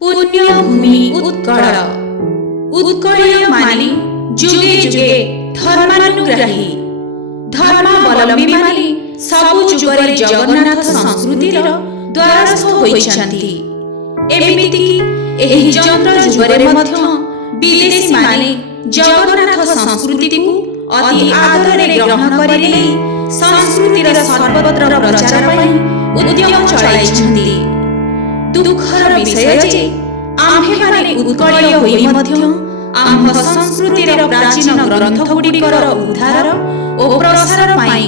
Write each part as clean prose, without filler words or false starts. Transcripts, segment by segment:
पुण्यभूमि उत्कल उत्कलीय मानी जुगे जुगे धर्मानुग्राही धर्मावलंबी मानी सबु जुगरे जगन्नाथ संस्कृतिर द्वारस्थ होइछन्ति। एमिति एही चंद्र जुगरे मध्य विदेशी माने जगन्नाथ संस्कृति को अति आदरे ग्रहण करिले संस्कृतिर सर्वत्र प्रचार पई उद्यम चलाइछन्ति। दुखर विषय जे आम्भे माने उत्कलीय होई मध्य आम्भ संस्कृतिर प्राचीन ग्रंथ गुड़िकर उद्धार और प्रसार पाई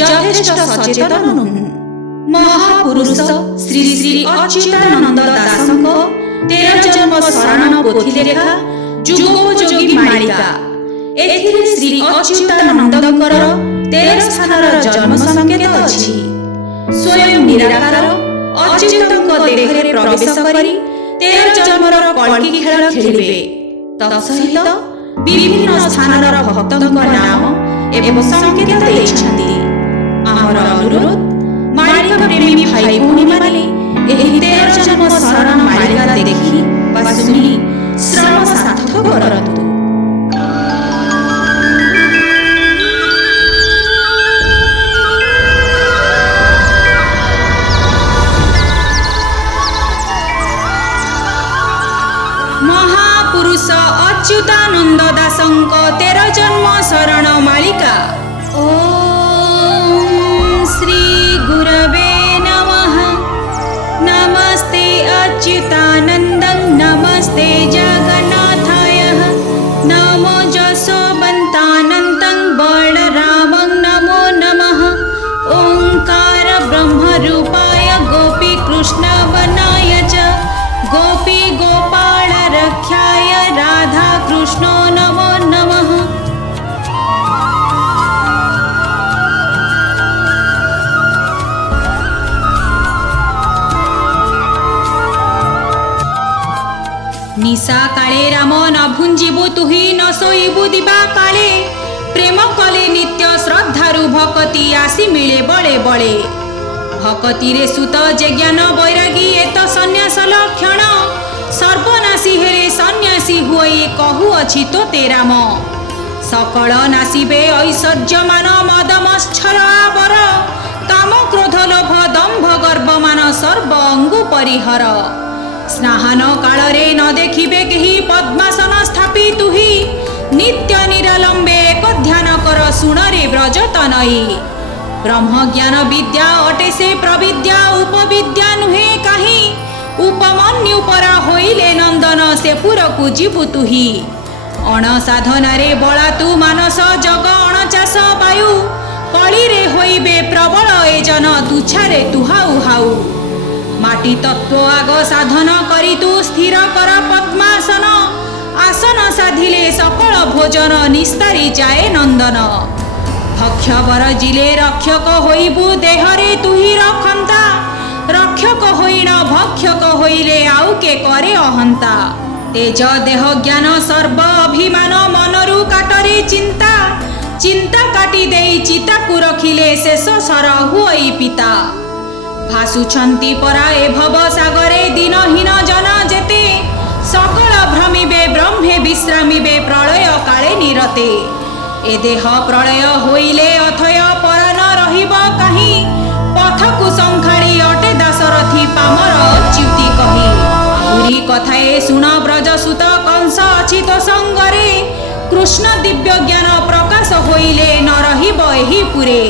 यथेष्ट सचेतन नुहु। महापुरुष श्री श्री अच्युतानंद दासଙ୍କ 13 जन्म शरण पोथी लेखा जुगोपयोगी मालिका एथिरे श्री अच्युतानंदଙ୍କର 13 स्थानर जन्म संकेत अछि। स्वयं निराकार अच्युतଙ୍କ देहरे प्रवेश करी 13 जन्मर कल्की खेल खेलिबे। तत्सहित विभिन्न स्थानर भक्तଙ୍କ नाम एवं संकेत ଦେଇଛନ୍ତି। ଆମର ଅନୁରୋଧ मालिका प्रेमी भाई भौणी माने एही 13 जन्म शरण मालिका देखि वा सुनि श्रम सार्थक करन्तु। महापुरुष अच्युतानंद दासଙ୍କ 13 जन्म शरण मालिका। ओम श्री गुरवे नमः। नमस्ते अच्युतानन्दं नमस्ते जगन्नाथाय नमो जसोवन्तानन्दं बलरामं नमो नमः। ओंकार ब्रह्मरूपाय गोपी कृष्णवनाय च गोपी गोपाल रक्षाय राधा कृष्णो नमो नमः। निशा काले राम न भुंजिबु तुही न सोइबु दिबा काले प्रेम कले नित्य श्रद्धारु भक्ति आसी मिले बळे बळे। भक्ति रे सुत जे ज्ञान बैरागी एत सन्यास लक्षण सर्वनाशी हेरे सन्यासी हुई कहु अछि तो तेराम। सकल नासिबे ऐश्वर्यमान मद मच्छर आवर काम क्रोध लोभ दम्भ गर्व मान सर्व अंगु परिहर। स्नाहन काल रे न देखिबे केही पद्मासन स्थापी तुही नित्य निरालंबे एक ध्यान कर सुण रे व्रजतनई। ब्रह्म ज्ञान विद्या अटे से प्रविद्या उपविद्या नुहे काही उपमन्यु परा होइले नंदन से पुरकु जीवु तुही। अण साधना रे बला तू मानस जग अणचास वायु कली रे होइबे प्रबल ए जन तुछारे तुहाउ हाउ। माटी तत्व आग साधन करी तू स्थिर कर पद्मासन आसन साधिले सकल भोजन निस्तारी जाए नंदन। भक्ष बर जिले रक्षक होइबु देहरे तुही रखंता रक्षक होइण भक्षक होइले आउ के करे अहंता। तेज देह ज्ञान सर्व अभिमान मनरु काटरे चिंता चिंता काटी देई चिताकु रखिले शेष सर हुई पिता। भासुछंती परा ए भव सागरे दिनहीन जन जेते सकल भ्रमिबे ब्रह्मे विश्रामिबे प्रलय काले निरते। ए देह प्रलय होइले अथय पर न रहिब काहि पथकु संखाड़ी अटे दासरथी पामर अच्युति कहि। आहुरी कथाए सुन ब्रजसुत कंस अछि तो संगरे कृष्ण दिव्य ज्ञान प्रकाश होइले न रहिब एही पुरे।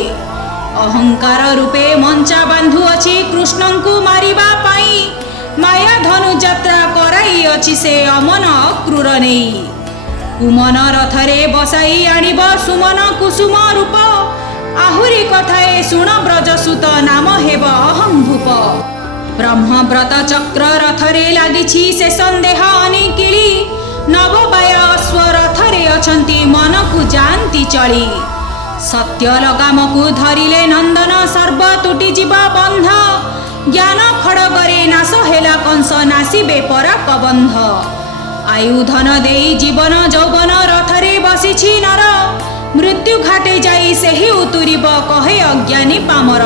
अहंकार रूपे मंचा बांधु अछि कृष्णंकु मारिबा पाई माया धनु यात्रा कराई अछि से अमन अक्रूर नेई। कुमन रथरे बसाई आनिब सुमन कुसुम रूप आहुरी कथाए सुण ब्रजसुत नाम हेब अहं भूप। ब्रह्मव्रत चक्र रथरे लागिछि से संदेह अनिकिली नवबाय अश्व रथरे अछंती मनकु जानती चली। सत्य लगामकु धरिले नंदन सर्व तुटी जीव बंध ज्ञान खड़गरे नाश हेला कंस नासिबे पराक बंध। आयुधन देई जीवन यौवन रथरे बसिछि नर मृत्यु घाटे जाई सेही उतुरिब कहे अज्ञानी पामर।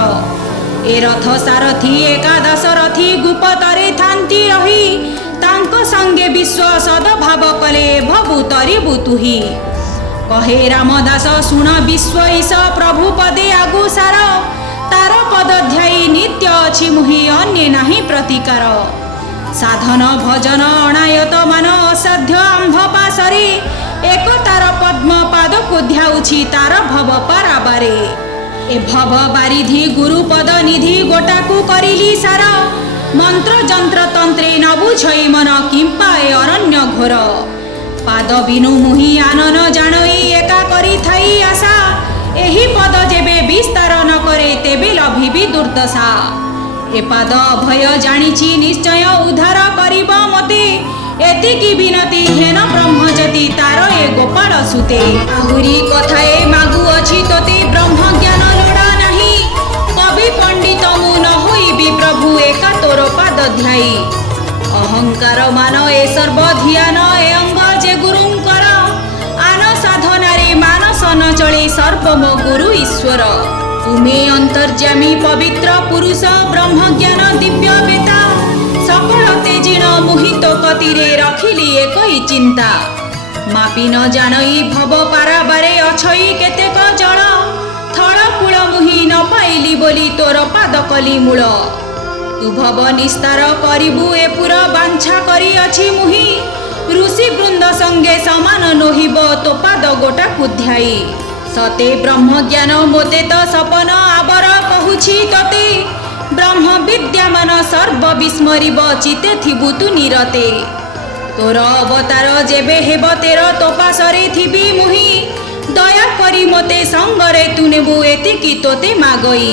ए रथ सारथी एकादश रथी गुपतरे थांती रही तांको संगे विश्व सद्भाव कले भबु तरिबु तुही। कहे रामदास शुण विश्व ईश प्रभु पदे आगु सार तार पद ध्यायी नित्य अछि मुहि अन्य नाही प्रतिकार। साधन भजन अनायत मान असाध्य आंभ पासरे एक तार पद्म पाद को ध्याउछि तार भव पाराबारे। ए भव बारिधि गुरुपद निधि गोटाकू करिली सार मंत्र जंत्र तंत्रे न बुझई मन किंपाए अरण्य घोर। पाद बिनु मुहि आनन जानई एका करी थाई आशा एही पद जेबे विस्तार न करे तेबे लभिबी दुर्दशा। ए पाद भय जानिछि निश्चय उद्धार करिब मते एतिकी विनती घेन ब्रह्मज्योति तार ए गोपाल सुते। आहुरी कथाए मागु अछि तोते ब्रह्म ज्ञान लोड़ा नाही कवि पंडित मु न होइबी प्रभु एका तोर पाद ध्यायी। अहंकार मान ए सर्व ध्यान ए अंग जे गुरुंकर आन साधनारे मानस न चले सर्व मो गुरु ईश्वर। तुमे अंतर्यामी पवित्र पुरुष ब्रह्म ज्ञान दिव्य वेता सकल तेजिण मोहित कतिरे रखिली एकई चिंता। मापी न जानई भव पाराबारे अछई केतेक जल थल कूल मुहि न पाइली बोली तोर पाद कली मूल। तू भव निस्तार करिबु ए पुर बांछा करी अछि मुहि ऋषि वृंद संगे समान नोहिब तो पाद गोटा कुध्यायी। सते ब्रह्म ज्ञान मोते तो सपन आबर कहुछि तोते ब्रह्म विद्यामान सर्व विस्मरिब चिते थिबु तु निरते। तोर अवतार जेबे हेब तेर तोपासरे थिबी मुहि दया करी मोते संगरे तु नेबु एतिकी तोते मागई।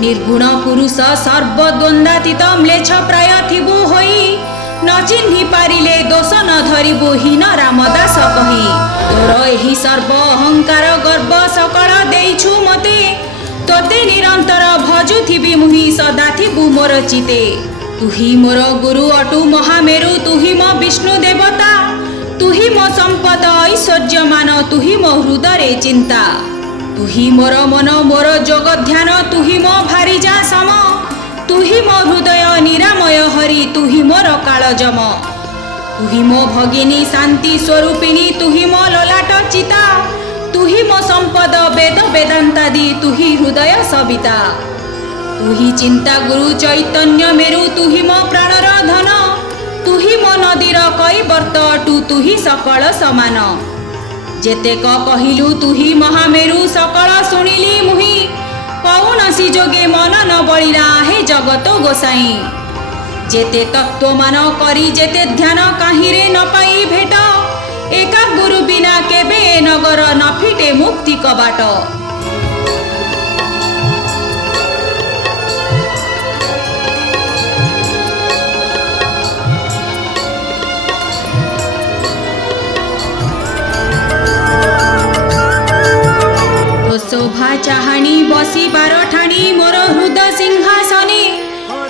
निर्गुण पुरुष सर्वद्वंदातीत म्लेच्छ प्राय थिबु होई न चिन्हि पारिले दोष न धरिबु हीन रामदास कही। तोर एही सर्व अहंकार गर्व सकल देइछु मते तोते निरंतर भजुथिबी मुहि सदा थिबु मोर चिते। तुही मोर गुरु अटु महामेरु तुही मो विष्णु देवता तुही मो संपद ऐश्वर्य मान तुही मो हृदय चिंता। तुही मोर मन मोर जोग ध्यान तुही मो भारिजा सम तुही मो हृदय निरामय हरि तुही मोर कालजम। तुही मो भगिनी शांति स्वरूपिणी तुही मो ललाट चिता तुही मो संपद वेद वेदांतादि तुही हृदय सविता। तुही चिंता गुरु चैतन्य मेरु तुही मो प्राणर धन तुही मो नदीर कैवर्त अटु तुही सकल समान। जेतेक कहिलु तुही महामेरु सकल शुणिली मुहि कौनसी जोगे मन न बलिना हे जगत गोसाई। जेते तत्व मान करी जेते ध्यान काहिरे न पाई भेट एका गुरु बिना केबे नगर न फिटे मुक्ति कबाट। तो शोभा चाहानी बसी बार ठाणी मोर हृदय सिंहासने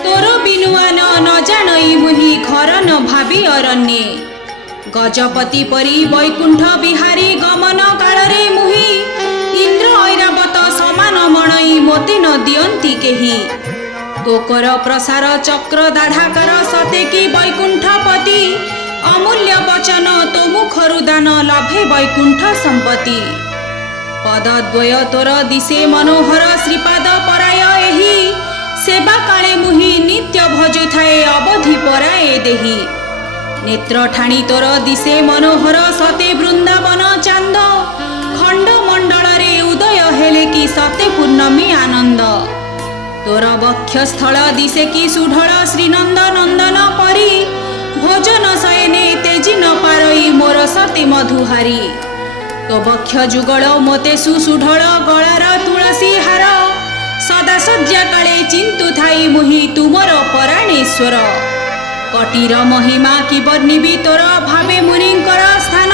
तोर बिनुआन न जानई मुहि घर न भाबी अरण्ये। गजपति परी वैकुंठ बिहारी गमन कालरे मुहि इंद्र ऐरावत समान मणई मोते न दियंती केही। तोकर प्रसार चक्र दाढ़ाकर सते कि वैकुंठपति अमूल्य वचन तो मुखरु दान लभे वैकुंठ संपत्ति। पदद्वय तोर दिशे मनोहर श्रीपाद पराय एही सेवा काले मुहि नित्य भजु थाए अवधि पराए देही। नेत्र ठाणी तोर दिशे मनोहर सते वृंदावन चांद खंड मंडल रे उदय हेले कि सते पूर्णमी आनंद। तोर वक्षस्थल दिशे कि सुढळ श्रीनंद नंदन परी भोजन शयने तेजी न पारई मोर सते मधुहारी। तो वक्ष जुगल मोते सुसुढळ गଳାर तुलसी हार सदा सज्जा काले चिंतु थाई मुहि तुमर पराणेश्वर। कटीर महिमा कि वर्णिबी तोर भावे मुनिंकर स्थान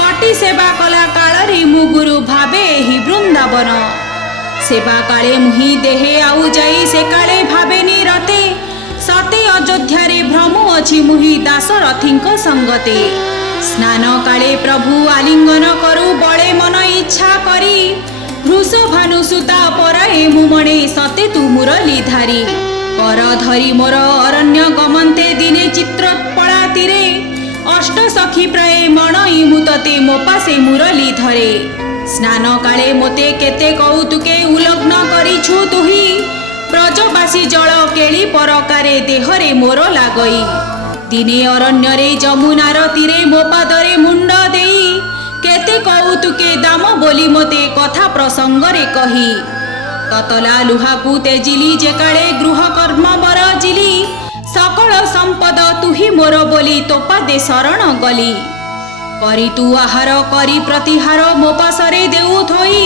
कटी सेवा कला कालरे मु गुरु भावे एही वृंदावन। सेवा काले मुहि देहे आउ जाई से काले भावे निरते सते अयोध्यारे भ्रमु अछि मुहि दासरथींक संगते। स्नान काले प्रभु आलिंगन करु बड़े मन इच्छा करी वृषभानु सुता पराए मुमणे सते तु मुरली धारी। कर धरी मोर अरण्य गमन्ते दिने चित्रपड़ा तीरे अष्ट सखी प्राय मणई मुतते मोपासे मुरली धरे स्नान काले मोते केते कौतुके उलग्न करिछु तुही ब्रजबासी जल केली परकारे देहरे मोर लागई दिने अरण्यरे जमुनार तीरे मो पादरे मुंड देई केते कौतुके दाम बोली मोते कथा प्रसंगरे कही ततला लुहाकू तेजिली जेकाळे गृह कर्म बरजिली सकल संपद तुही मोर बोली तोपादे शरण गली करी तू आहार करी प्रतिहार मो पासरे देउ थोई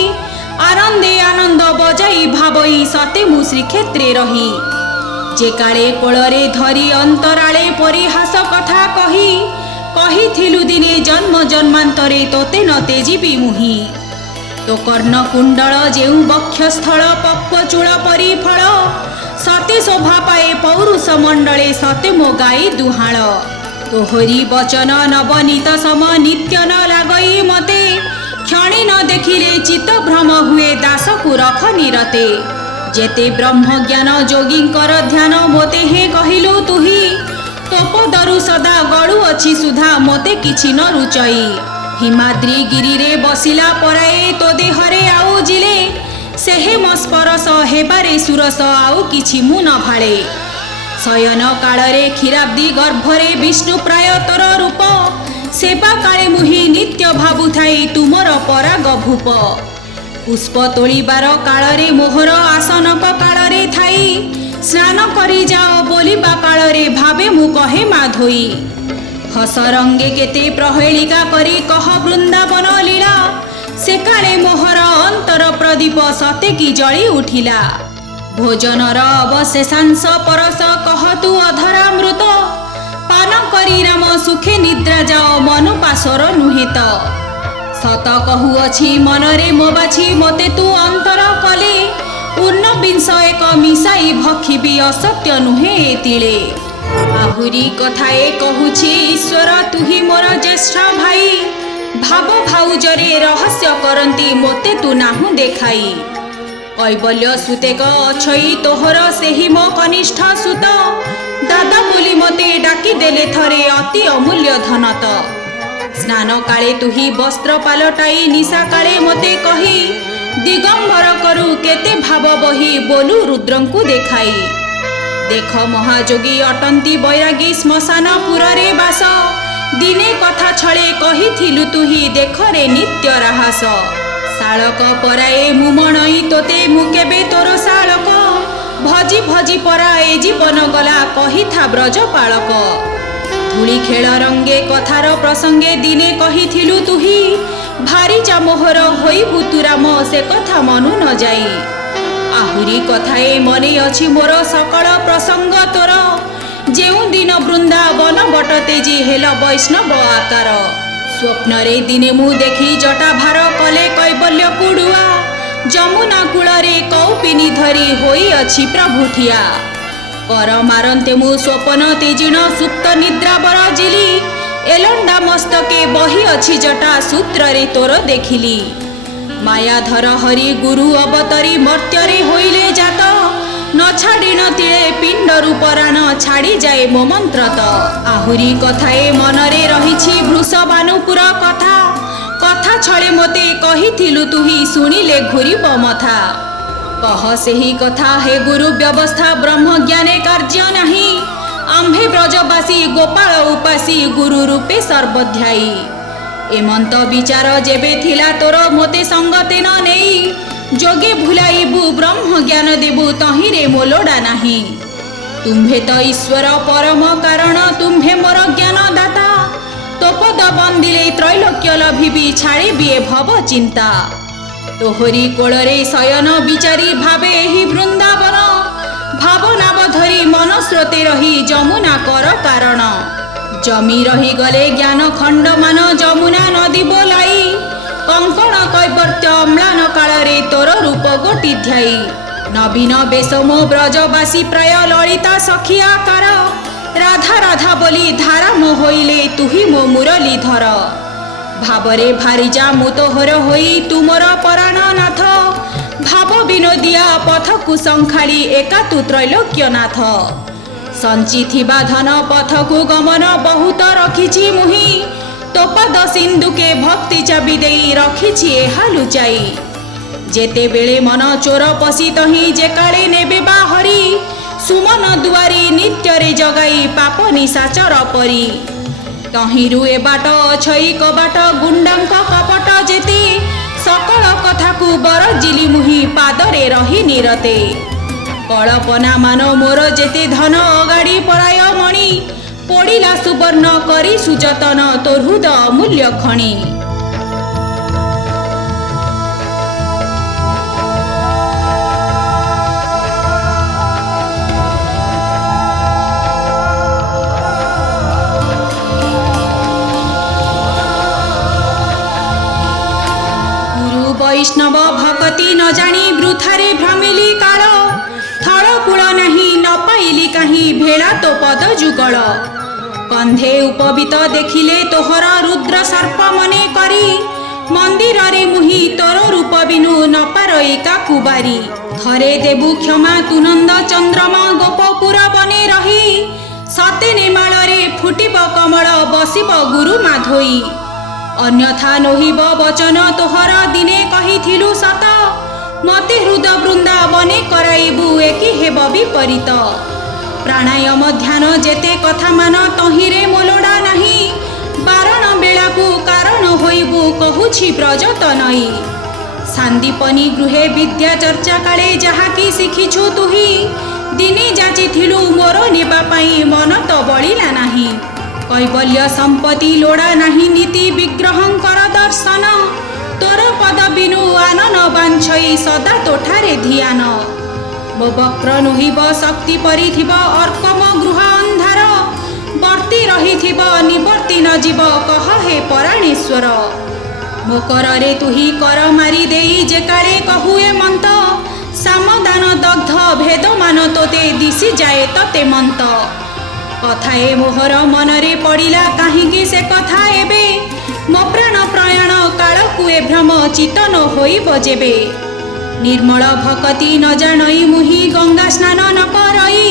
आनंदे आनंद बजाई भाबई सते मु श्रीक्षेत्रे रही जेकाळे कोଳରେ धरी अंतराळे परिहास कथा कही कहिथिलु दिने जन्म जन्मांतरे तोते न तेजिबी मुही तो कर्ण कुंडल जेउ बक्षस्थल पक्व चूल परी फल सते शोभा पाए पौरुष मंडले सते मो गाई दुहाळ तोहरी वचन नवनीत सम नित्य न लागई मते क्षणी न देखिले चित्त भ्रम हुए दास को रख निरते जेते ब्रह्म ज्ञान जोगींकर ध्यान मोते हे कहिलु तुही तो पदरु सदा गळु अछि सुधा मोते किछि न रुचई हिमाद्री गिरी रे बसिला पराए तो देहरे आउ जिले सेहे मस्परस हेबारे सुरस आउ किछि मु न भाळे शयन कालरे क्षीराब्दी गर्भरे विष्णु प्राय तोर रूप सेवा काले मुहि नित्य भाबुथाई तुमर पराग भूप पुष्प तोलिबार कालरे मोहर आसनक कालरे थाई स्नान करी जाओ बोलिबा कालरे भावे मु कहे माधोई हस रंगे केते प्रहेलिका करी कह वृंदावन लीला से काले मोहर अंतर प्रदीप सते की जली उठिला भोजनर अवशेषांश परस कह तू अधरामृत पान करी राम सुखे निद्रा जाओ मनु पासर नुहे त सत कहुअछि मनरे मो बाछि मोते तू अंतर कले ऊर्णविंश एक मिसाई भक्षिबी असत्य नुहे तिले आहुरी कथाए कहुछि ईश्वर तुही मोर ज्येष्ठ भाई भाव भाउजरे रहस्य करंती मोते तू नाहु देखाई कैबल्य सुतेक अछई तोहर सेही मो कनिष्ठ सुत दादा बोली मोते डाकी देले थरे अति अमूल्य धनत स्नान काले तुही वस्त्र पालटाई निशा काले मोते कही दिगंबर करू केते भाव बही बोलू रुद्रंकु देखाई देख महाजोगी अटंती बैरागी श्मशान पुररे बास दिने कथा छळे कहिथिलु तुही देखरे नित्य राहास शालक पराए मु मणई तोते मु केबे तोर शालक भजी भजी पराए जीवन गला कहिथा ब्रज पालक धूली खेल रंगे कथार प्रसंगे दिने कहिथिलु तुही भारी चामोहर होई बुतुराम से कथा मनु न जाई आहुरी कथाए मने अछि मोर सकल प्रसंग तोर जेउ दिन वृंदावन बट तेजी हेल वैष्णव आकार स्वप्न रे दिने मु देखी जटा भार कले कैबल्य कुडुआ जमुना कूलरे कौपिनी धरी होई अछि प्रभु ठिया कर मारंते मु स्वप्न तेजिण सुप्त निद्रा बर जिली एलंडा मस्तके बही अछि जटा सूत्र रे तोर देखिली मायाधर हरि गुरु अवतरी मर्त्यरे होइले जात न छाड़िन तिळे पिंड रूपराण छाड़ी जाए मो मंत्रत आहुरी कथाए मनरे रहिछि वृषभानुपुर कथा कथा छळे मोते कहिथिलु तुही सुनिले घुरिब मथा कह सेही कथा हे गुरु व्यवस्था ब्रह्म ज्ञाने कार्य नाही आम्भे ब्रजबासी गोपाल उपासी गुरु रूपे सर्वध्यायी एमंत विचार जेबे थिला तोर मोते संगते न नेई जोगे भुलाइबु ब्रह्म ज्ञान देबु तहिरे मोलोडा नाही तुम्भे तो ईश्वर परम कारण तुम्भे मोर ज्ञान दाता तो पद बंदिले त्रैलोक्य लभिबी छाड़ी बिए भव चिंता तोहरी कोଳରେ शयन विचारी भावे ही वृंदावन भावनाव धरी मन स्रोते रही जमुना कर कारण जमी रही गले ज्ञान खंड मान जमुना नदी बोलाई कंकण कैवर्त्य अम्लान कालरे तोर रूप गोटी ध्याई नवीन बेशमो ब्रजबासी प्राय ललिता सखी आकार राधा राधा बोली धारा मो होइले तुही मो मुरली धर भावरे भारी जा मु तोहर होई तुमर पराण नाथ भाव बिन ବିନୋଦିଆ ପଥକୁ ଶଙ୍ଖାଳି ଏକା ତୁ ତ୍ରୈଲୋକ୍ୟନାଥ। ସଞ୍ଚିଥିବା ଧନ ପଥକୁ ଗମନ ବହୁତ ରଖିଛି ମୁହିଁ, ତୋ ପଦ ସିନ୍ଧୁକେ ଭକ୍ତି ଚାବି ଦେଇ ରଖିଛି ଏହା ଲୁଚାଇ। ଯେତେବେଳେ ମନ ଚୋର ପଶି ତହିଁ ଯେ କାଳେ ନେବେ ବା ହରି, ସୁମନ ଦୁଆରି ନିତ୍ୟରେ ଜଗାଇ ପାପ ନିଶାଚର ପରି। ତହିଁରୁ ଏ ବାଟ ଅଛଇ କବାଟ ଗୁଣ୍ଡାଙ୍କ କପଟ ଯେତେ, ସକଳ କଥାକୁ ବରଜିଲି ମୁହିଁ ପାଦରେ ରହି ନିରତେ। କଳପନା ମାନ ମୋର ଯେତେ ଧନ ଅଗାଡ଼ି ପରାୟ ମଣି, ପଡ଼ିଲା ସୁବର୍ଣ୍ଣ କରି ସୁଯତନ ତୋ ହୃଦ ଅମୂଲ୍ୟ ଖଣି। ବୈଷ୍ଣବ ଭକତି ନ ଜାଣି ବୃଥାରେ ଭ୍ରମିଲି କାଳ, ଥଳ କୂଳ ନାହିଁ ନ ପାଇଲି କାହିଁ ଭେଳା ତୋ ପଦ ଯୁଗଳ। କନ୍ଧେ ଉପବିତ ଦେଖିଲେ ତୋହର ରୁଦ୍ର ସର୍ପ ମନେ କରି, ମନ୍ଦିରରେ ମୁହିଁ ତୋର ରୂପ ବିନୁ ନ ପାର ଏକା କୁବାରି। ଥରେ ଦେବୁ କ୍ଷମା ତୁ ନନ୍ଦ ଚନ୍ଦ୍ରମା ଗୋପପୁର ବନେ ରହି, ସତେ ନେମାଳରେ ଫୁଟିବ କମଳ ବସିବ ଗୁରୁ ମାଧୋଇ। ଅନ୍ୟଥା ନୋହିବ ବଚନ ତୋହର ଦିନେ କହିଥିଲୁ ସତ, ମତେ ହୃଦ ବୃନ୍ଦାବନେ କରାଇବୁ ଏକି ହେବ ବିପରୀତ। ପ୍ରାଣାୟାମ ଧ୍ୟାନ ଯେତେ କଥା ମାନ ତହିଁରେ ମୋଲୋଡ଼ା ନାହିଁ, ବାରଣ ବେଳାକୁ କାରଣ ହୋଇବୁ କହୁଛି ବ୍ରଜତ ନଈ। ସାନ୍ଦୀପନି ଗୃହେ ବିଦ୍ୟା ଚର୍ଚ୍ଚା କାଳେ ଯାହାକି ଶିଖିଛୁ ତୁହି, ଦିନେ ଯାଚିଥିଲୁ ମୋର ନେବା ପାଇଁ ମନ ତ ବଳିଲା ନାହିଁ। କୈବଲ୍ୟ ସମ୍ପତ୍ତି ଲୋଡ଼ା ନାହିଁ ନୀତି ବିଗ୍ରହଙ୍କର ଦର୍ଶନ, ତୋର ପଦ ବିନୁ ଆନନ ବାଞ୍ଛଇ ସଦା ତୋଠାରେ ଧ୍ୟାନ। ମୋ ବକ୍ର ନୋହିବ ଶକ୍ତି ପରିଥିବ ଅର୍କମ ଗୃହ ଅନ୍ଧାର, ବର୍ତ୍ତି ରହିଥିବ ନିବର୍ତ୍ତି ନ ଯିବ କହ ହେ ପରାଣେଶ୍ୱର। ମୋ କରରେ ତୁହି କର ମାରି ଦେଇ ଯେ କାଳେ କହୁଏ ମନ୍ତ, ସାମଦାନ ଦଗ୍ଧ ଭେଦମାନ ତୋତେ ଦିଶିଯାଏ ତତେ ମନ୍ତ। କଥାଏ ମୋହର ମନରେ ପଡ଼ିଲା କାହିଁକି ସେ କଥା ଏବେ, ମୋ ପ୍ରାଣ ପ୍ରୟାଣ କାଳକୁ ଏ ଭ୍ରମ ଚିତନ ହୋଇବ ଯେବେ। ନିର୍ମଳ ଭକତି ନ ଜାଣଇ ମୁହିଁ ଗଙ୍ଗା ସ୍ନାନ ନ କରଇ,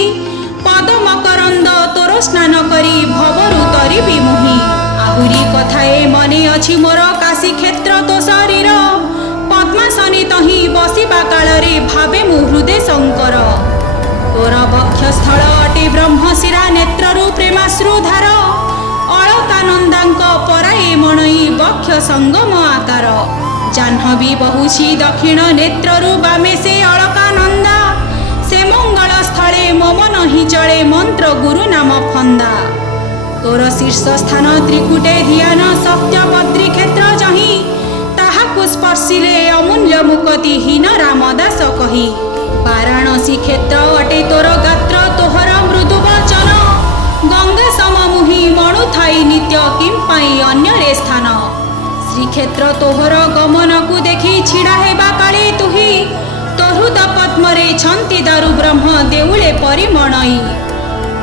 ପଦ ମକରନ୍ଦ ତୋର ସ୍ନାନ କରି ଭବରୁ ତରିବି ମୁହିଁ। ଆହୁରି କଥାଏ ମନେ ଅଛି ମୋର କାଶୀ କ୍ଷେତ୍ର ତୋ ଶରୀର, ପଦ୍ମାସନେ ତହିଁ ବସିବା କାଳରେ ଭାବେ ମୁଁ ହୃଦେ ଶଙ୍କର। ତୋର ବକ୍ଷସ୍ଥଳ ଅଟେ ବ୍ରହ୍ମଶିରା ନେତ୍ରରୁ ପ୍ରେମାଶ୍ରୁଧାର, ଅଳକାନନ୍ଦାଙ୍କ ପରାଏ ମଣଇ ବକ୍ଷ ସଙ୍ଗମ ଆକାର। ଜାହ୍ନବୀ ବହୁଛି ଦକ୍ଷିଣ ନେତ୍ରରୁ ବାମେ ସେ ଅଳକାନନ୍ଦା, ସେ ମଙ୍ଗଳ ସ୍ଥଳେ ମମ ନହିଁ ଚଳେ ମନ୍ତ୍ର ଗୁରୁ ନାମ ଫନ୍ଦା। ତୋର ଶୀର୍ଷ ସ୍ଥାନ ତ୍ରିକୁଟେ ଧ୍ୟାନ ସତ୍ୟ ବଦ୍ରୀ କ୍ଷେତ୍ର ଯହିଁ, ତାହାକୁ ସ୍ପର୍ଶିଲେ ଅମୂଲ୍ୟ ମୁକତି ହୀନ ରାମଦାସ କହି। ବାରାଣସୀ କ୍ଷେତ୍ର ଅଟେ ତୋର ଗାତ୍ର ତୋହର ମୃଦୁ ବଚନ, ଗଙ୍ଗା ସମ ମୁହିଁ ମଣୁଥାଇ ନିତ୍ୟ କିମ୍ପାଇଁ ଅନ୍ୟରେ ସ୍ଥାନ। ଶ୍ରୀକ୍ଷେତ୍ର ତୋହର ଗମନକୁ ଦେଖି ଛିଡ଼ା ହେବା କାଳେ ତୁହି, ତୋ ହୃଦ ପଦ୍ମରେ ଛନ୍ତି ଦାରୁ ବ୍ରହ୍ମ ଦେଉଳେ ପରିମଣଇ।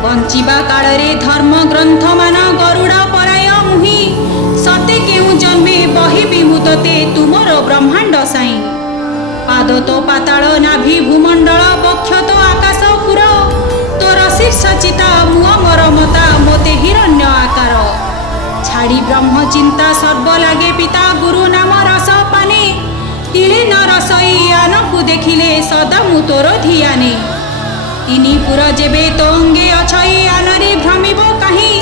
ବଞ୍ଚିବା କାଳରେ ଧର୍ମ ଗ୍ରନ୍ଥମାନ ଗରୁଡ଼ ପରାୟ ମୁହିଁ, ସତେ କେଉଁ ଜନ୍ମେ ବହିବି ମୁଁ ତୋତେ ତୁମର ବ୍ରହ୍ମାଣ୍ଡ ସାଇଁ। ପାଦ ତ ପାତାଳ ନାଭି ଭୂମଣ୍ଡଳ ବକ୍ଷ ତ ଆକାଶ ପୁର, ତୋର ଶୀର୍ଷ ଚିତା ମୁଅ ମୋର ମତା ମୋତେ ହିରଣ୍ୟ ଆକାର। ଛାଡ଼ି ବ୍ରହ୍ମ ଚିନ୍ତା ସର୍ବ ଲାଗେ ପିତା ଗୁରୁ ନାମ ରସ ପାନେ, ତିଳେ ନ ରସଇ ଆନକୁ ଦେଖିଲେ ସଦା ମୁଁ ତୋର ଧିଆନେ। ତିନି ପୁର ଯେବେ ତୋ ଅଙ୍ଗେ ଅଛଇ ଆନରେ ଭ୍ରମିବ କାହିଁ,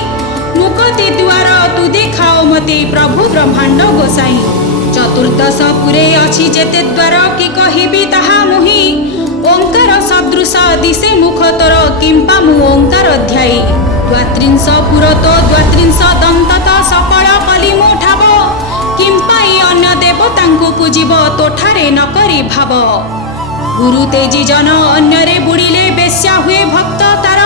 ମୁକତି ଦୁଆର ତୁ ଦେଖାଅ ମତେ ପ୍ରଭୁ ବ୍ରହ୍ମାଣ୍ଡ ଗୋସାଇଁ। ଚତୁର୍ଦ୍ଦଶ ପୁରେ ଅଛି ଯେତେ ଦ୍ୱାର କି କହିବି ତାହା ମୁହିଁ, ଓଙ୍କାର ସଦୃଶ ଦିଶେ ମୁଖ ତୋର କିମ୍ପା ମୁଁ ଓଙ୍କାର ଧ୍ୟାଇ। ଦ୍ୱାତ୍ରିଂଶ ପୁର ତୋ ଦ୍ୱାତ୍ରିଂଶ ଦନ୍ତ ତ ସକଳ କଲି ମୁଁ ଠାବ, କିମ୍ପାଇଁ ଅନ୍ୟ ଦେବତାଙ୍କୁ ପୂଜିବ ତୋଠାରେ ନ କରି ଭାବ। ଗୁରୁ ତେଜି ଜନ ଅନ୍ୟରେ ବୁଡ଼ିଲେ ବେଶ୍ୟା ହୁଏ ଭକ୍ତ ତାର,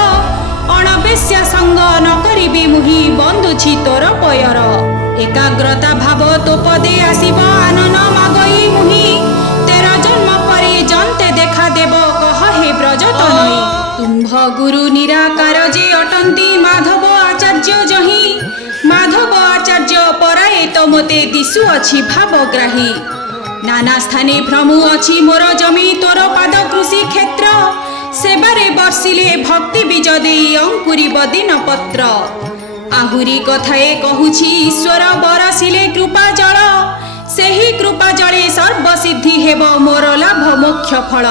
ଅଣବେଶ୍ୟା ସଙ୍ଗ ନ କରିବି ମୁହିଁ ବନ୍ଦୁଛି ତୋର ପୟର। ଏକାଗ୍ରତା ଭାବ ତୋ ପଦେ ଆସିବ ଆନନ ମାଗଇ ମୁହିଁ, ତେର ଜନ୍ମ ପରେ ଜନ୍ତେ ଦେଖା ଦେବ କହ ହେ ବ୍ରଜତ ନଈ। ତୁମ୍ଭ ଗୁରୁ ନିରାକାର ଯେ ଅଟନ୍ତି ମାଧବ ଆଚାର୍ଯ୍ୟ ଯହିଁ, ମାଧବ ଆଚାର୍ଯ୍ୟ ପରାଏ ତ ମୋତେ ଦିଶୁଅଛି ଭାବଗ୍ରାହୀ। नाना स्थाने भ्रमु अछि मोर जमी तोर पाद कृषि क्षेत्र सेबारे बर्षिले भक्ति बीज देई अंकुरिब दिन पत्र आहुरी कथाए कहूछि ईश्वर बरसिले कृपा जल सेही कृपा जले सर्वसिद्धि हेब मोर लाभ मोक्ष फल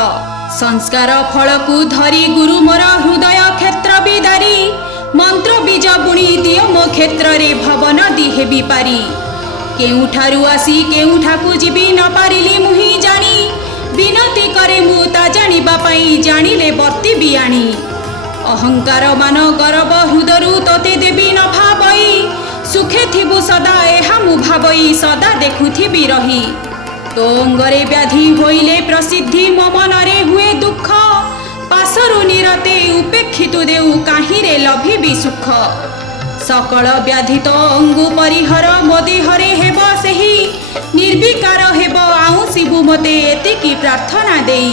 संस्कार फल को धरी गुरु मोर हृदय क्षेत्र बिदारी मंत्र बीज बुणी दियो मो क्षेत्र रे भव नदी हेबी पारी केउठारु आसी केउठाकु जीवी न पारिली मुहि जानी विनती करे मु ता जानिबा पई जानिले बर्ती बियाणी अहंकार मान गर्व हृदयरु तोते देवी न भाबई सुखे थिबु सदा एहा मु भाबई सदा देखुथिबि रही तो अंगरे व्याधि होइले प्रसिद्धि मो मनरे हुए दुख पासरु निरते उपेक्षितु देउ काहिरे लभिबि सुख सकल व्याधि तो अंगु परिहर मो देहरे हेब सेही निर्विकार हेब आउ शिबु मते एतिकी प्रार्थना देई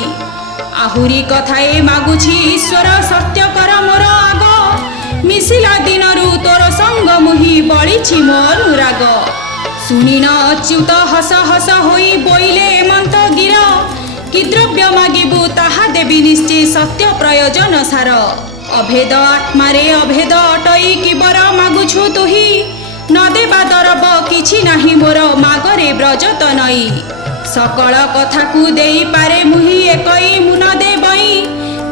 आहुरी कथाए मागुछि ईश्वर सत्य कर मोर आग मिसिला दिनरु तोर संग मुहि बळिछि मो अनुराग सुनिन अच्युत हस हस होई बोइले एमंत गिर कि द्रव्य मागिबु ताहा देबी निश्चय सत्य प्रयोजन सार अभेद आत्मारे अभेद अटई किबर मागुछु तुही न देबा दरब किछि नाही मोर मागरे ब्रजत नई सकल कथा को देई पारे मुहि एकई मुन देबई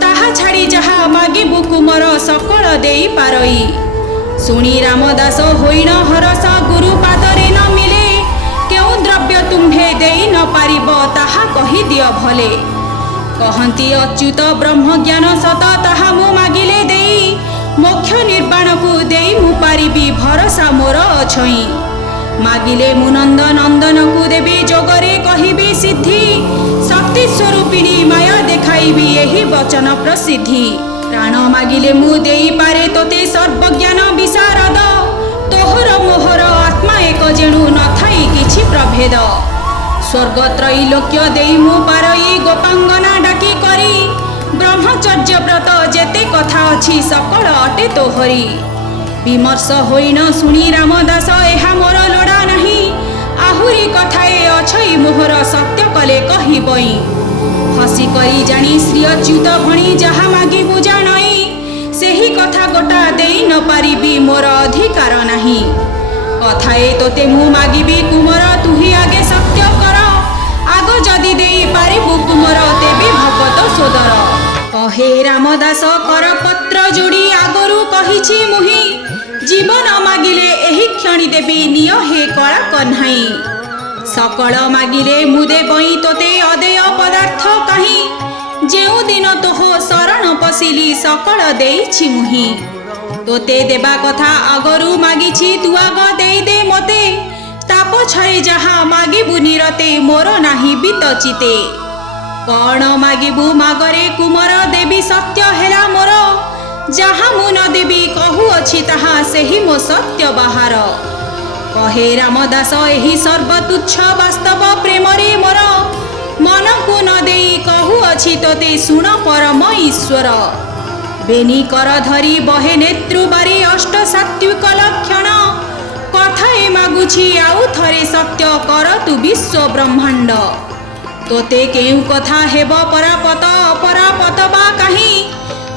ताहा छाड़ी जहा मागिबु कुमर सकल देई पारई सुनी रामदास होइण हरस गुरु पादरे न मिले केउ द्रव्य तुम्भे देई न पारिब ताहा कहि दियो भले कहंती अच्युत ब्रह्म ज्ञान सत ताहा मु मागिले देई मोक्ष निर्वाण को देई मु पारिबी भरोसा मोर अछई मागिले मुनंद नंदन को देवी जोगरे कहिबी सिद्धि शक्ति स्वरूपिणी माया देखाइबी यही वचन प्रसिद्धि प्राण मागिले मु देई पारे तोते सर्वज्ञान विशारद तोहर मोहर आत्मा एक जेणु नथाई किछि प्रभेद स्वर्ग त्रैलोक्य देई मु पारई गोपांगना डाकी करी ब्रह्मचर्य व्रत जेते कथा अछि सकल अटे तोहरी विमर्श होइण सुनी रामदास एहा मोर लोड़ा नाही आहुरी कथाए अछई मोहर सत्य कले कहिबई हसी करी जानी श्री अच्युत भणी जहा मागी बुझाणई सेही कथा गोटा देई न पारिबी मोर अधिकार नाही कथाए तोते मु मागिबी कुमर तुही आगे सत्य कर आग जदि देई पारिबु कुमर तेबे भगत सोदर कहे रामदास कर पत्र जोड़ी आगरु कहिछि मुहि जीवन मागिले एही क्षणी देवी निय हे कला कन्हाई सकल मागिले मुदे बई तोते अदेय पदार्थ कहीं जेउ दिन तोह शरण पसिली सकल देइछि मुहि तोते देबा कथा आगरु मागिछि तु आग देई दे मते ताप छरे जहा मागिबु निरते मोर नाही बितचिते कौन मागिबु मागरे कुमर देवी सत्य हेला मोर जहा मु न देवी कहु अछि ताहा सेही मो सत्य बाहार कहे रामदास एही सर्वतुच्छ वास्तव प्रेम रे मोर मन को न देई कहु अछि तोते सुन परम ईश्वर बेनी कर धरी बहे नेत्रु बारी अष्ट सात्विक लक्षण कथाए मागुछि आउ थरे सत्य कर तु विश्व ब्रह्मांड तोते केउ कथा हेब परापत अपरापत बा काहीं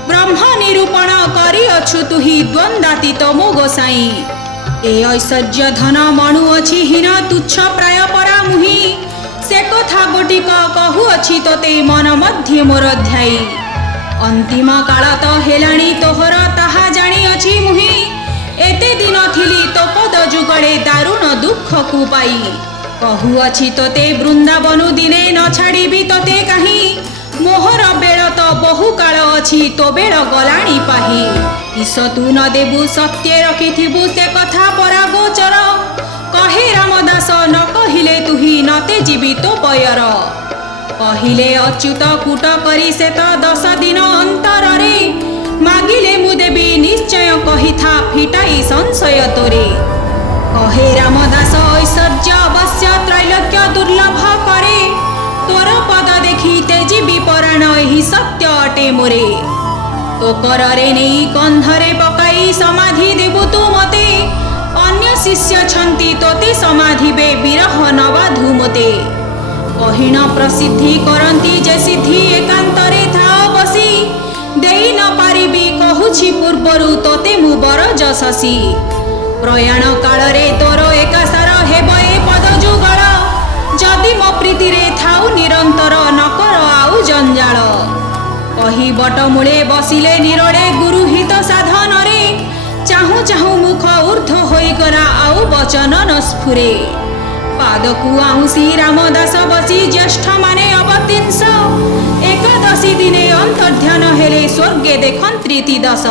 ब्रह्म निरूपण करी अछु तुही द्वंद्वातीत मो गोसाई ए ऐश्वर्य धन मणु अछि हीन तुच्छ प्राय परा मुहि से कथा गोटिक कहु अछि तोते मन मध्य मोर ध्याई अंतिम काल तो हेलाणी तोहर ताहा जानी अछि मुहि एते दिन थिली तो पद जुगड़े दारुण दुख को पाई कहु अछि तोते वृंदावन दिने न छाड़ीबी तोते काहीं मोहर बेल तो बहु काल अछि तो बेल गलाणी पाही ईश तू न देबु सत्य रखिथिबु से कथा परा गोचर कहे रामदास न कहिले तुही नते जीवी तो पयर कहिले अच्युत कूट करी से तो 10 दिन अंतर रे मागिले मु देवी निश्चय कहिथा फिटाई संशय तोरे कहे रामदास ऐश्वर्य अवश्य त्रैलोक्य दुर्लभ करे तोर पद देखी तेजीवी पराण एही सत्य अटे मोरे तो करे नहीं कंधरे पकाई समाधि देबु तू मते अन्य शिष्य छंती तोते समाधि बे विरह नबाधु मते कहीण प्रसिद्धि करती जे सिद्धि एकांतरे थाओ बसी देई न पारिबी कहुछि पूर्वरु तोते मु बर जससी प्रयाण कालरे तोर एकासार हेब ए पद जुगल जदि मो प्रीति रे थाउ निरंतर न कर आउ जंजाल कही बट मूले बसिले निरड़े गुरु हित साधन रे चाहू चाहू मुख ऊर्ध्व होई करा आउ वचन न स्फुरे पादकु आउसी रामदास बसी ज्येष्ठ माने अवतींस एकादशी दिने अंतर्ध्यान हेले स्वर्गे देखन तृतीय दश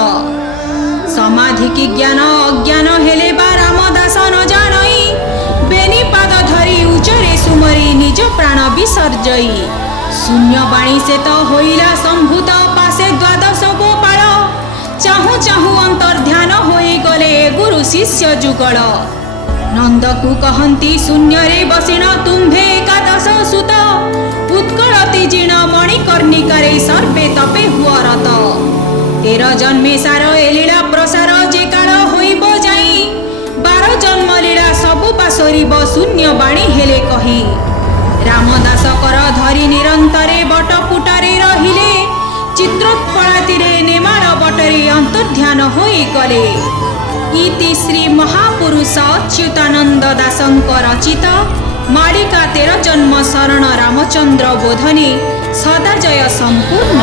समाधि की ज्ञान अज्ञान हेले बा रामदास न जानई बेनी पाद धरी उचरे सुमरी निज प्राण विसर्जई शून्य बाणी से तो होइला संभूत पासे द्वादश गोपाल चाहू चाहू अंतर्ध्यान होई गले गुरु शिष्य जुगल नंद को कहती शून्य रे बसिण तुम्भे एकादश सुत उत्कल तीजिण मणिकर्णिकारे सर्वे तपे हुअरत 13 जन्मे सार ए लीला प्रसार जे काल होइब जाई 12 जन्म लीला सबु पासरिब शून्य बाणी हेले कही रामदास कर धरी निरंतरे बटपुटारे रहिले चित्रोत्पलातिरे नेमाळ बटरे अंतर्ध्यान होई गले इति श्री महापुरुष अच्युतानंद दासंकर रचित मालिका 13 जन्म शरण रामचंद्र बोधने सदा जय संपूर्ण।